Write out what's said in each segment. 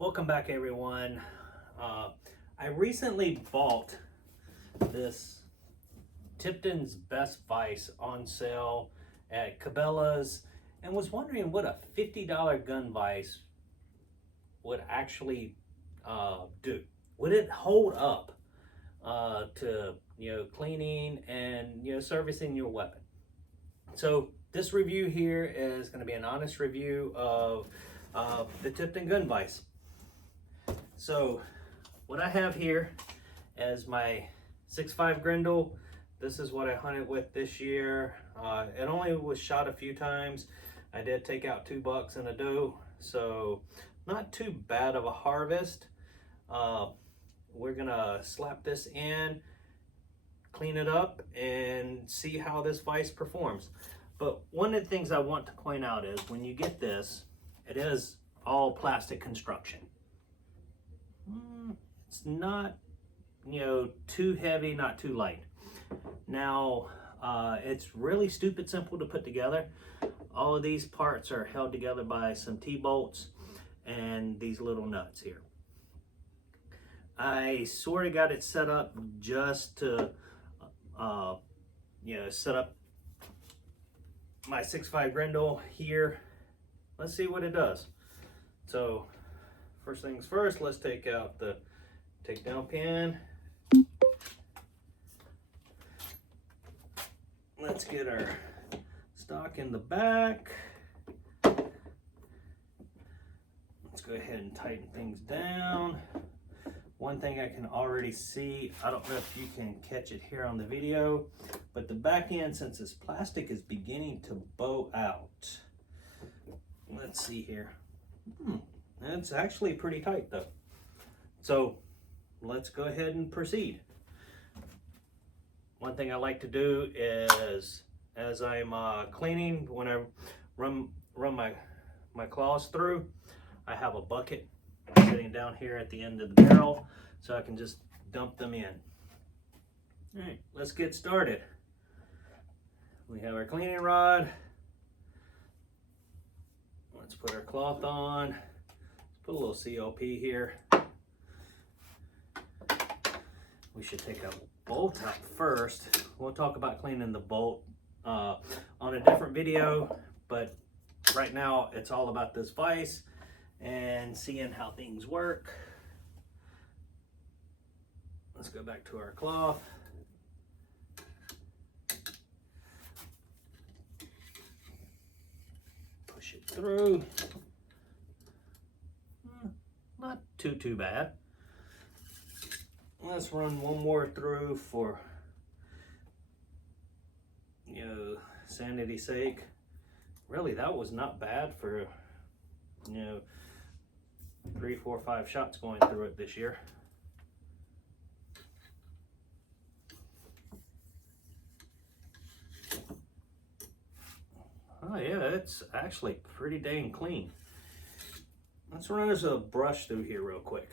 Welcome back, everyone. I recently bought this Tiptons Best Vise on sale at Cabela's and was wondering what a $50 gun vise would actually do. Would it hold up to cleaning and servicing your weapon? So this review here is going to be an honest review of the Tipton gun vise. So what I have here is my 6.5 Grendel. This is what I hunted with this year. It only was shot a few times. I did take out 2 bucks and a doe, so not too bad of a harvest. We're gonna slap this in, clean it up, and see how this vise performs. But one of the things I want to point out is when you get this, it is all plastic construction. It's not, too heavy, not too light. Now, it's really stupid simple to put together. All of these parts are held together by some T-bolts and these little nuts here. I sort of got it set up just to, set up my 6.5 Grendel here. Let's see what it does. So, first things first, let's take out the takedown pin. Let's get our stock in the back. Let's go ahead and tighten things down. One thing I can already see, I don't know if you can catch it here on the video, but the back end, since it's plastic, is beginning to bow out. Let's see here. It's actually pretty tight though. So let's go ahead and proceed. One thing I like to do is, as I'm cleaning, when I run my claws through, I have a bucket sitting down here at the end of the barrel, so I can just dump them in. All right, let's get started. We have our cleaning rod. Let's put our cloth on. Put a little CLP here. We should take a bolt out first. We'll talk about cleaning the bolt on a different video, but right now it's all about this vise and seeing how things work. Let's go back to our cloth. Push it through. Not too bad. Let's run one more through for, sanity's sake. Really, that was not bad for, 3, 4, 5 shots going through it this year. Oh yeah, it's actually pretty dang clean. Let's run us a brush through here real quick.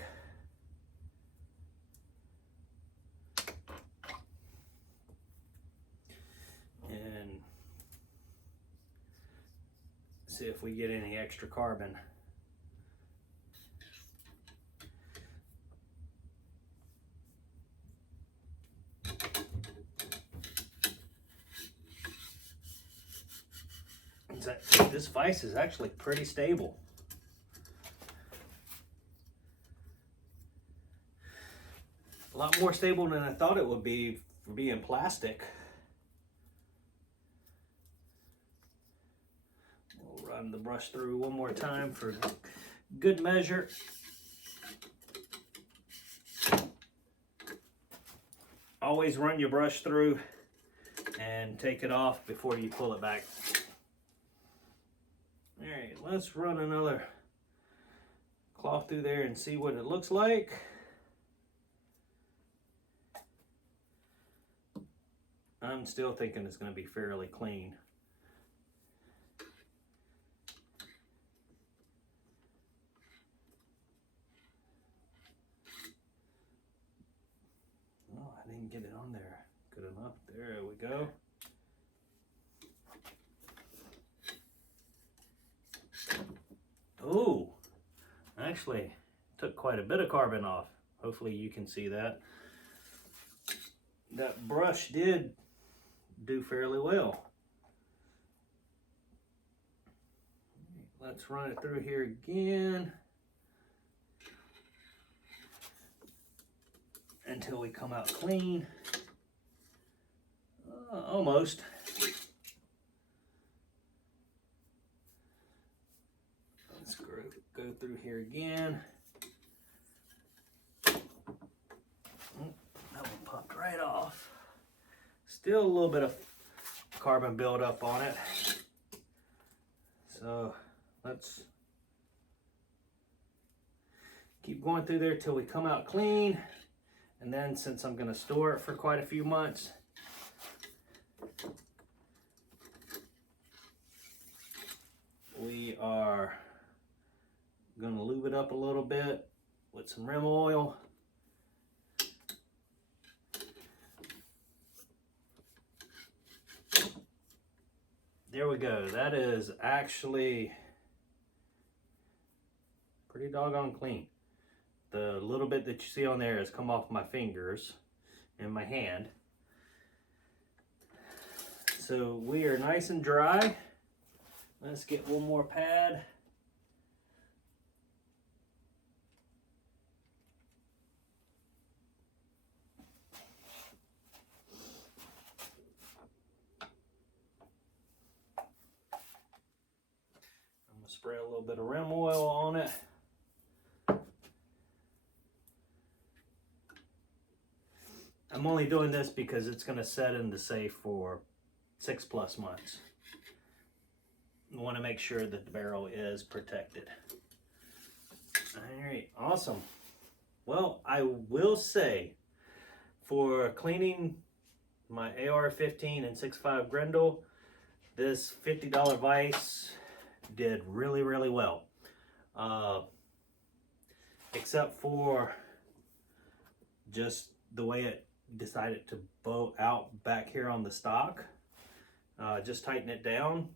And see if we get any extra carbon. This vise is actually pretty stable. A lot more stable than I thought it would be for being plastic. We'll run the brush through one more time for good measure. Always run your brush through and take it off before you pull it back. All right, let's run another cloth through there and see what it looks like. I'm still thinking it's going to be fairly clean. Oh, I didn't get it on there good enough. There we go. Oh, actually, took quite a bit of carbon off. Hopefully you can see that. That brush did do fairly well. Let's run it through here again until we come out clean. Almost. Let's go through here again. That one popped right off. Still a little bit of carbon buildup on it. So let's keep going through there till we come out clean. And then, since I'm going to store it for quite a few months, we are going to lube it up a little bit with some rim oil. There we go. That is actually pretty doggone clean. The little bit that you see on there has come off my fingers and my hand. So we are nice and dry. Let's get one more pad. I'm gonna spray a little bit of rim oil on it. I'm only doing this because it's going to set in the safe for 6+ months. I want to make sure that the barrel is protected. All right, awesome. Well, I will say, for cleaning my AR-15 and 6.5 Grendel, this $50 vise did really, really well. Except for just the way it decided to bow out back here on the stock. Just tighten it down.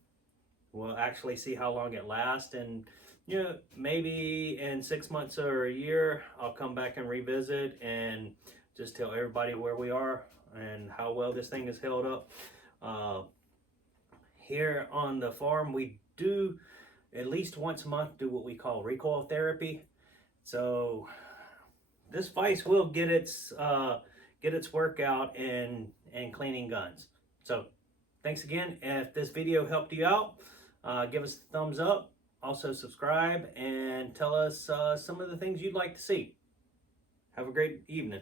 We'll actually see how long it lasts, and you know, maybe in 6 months or a year I'll come back and revisit and just tell everybody where we are and how well this thing is held up. Here on the farm, we do at least once a month do what we call recoil therapy. So this vise will get its workout in cleaning guns. So thanks again. If this video helped you out, give us a thumbs up. Also subscribe and tell us some of the things you'd like to see. Have a great evening.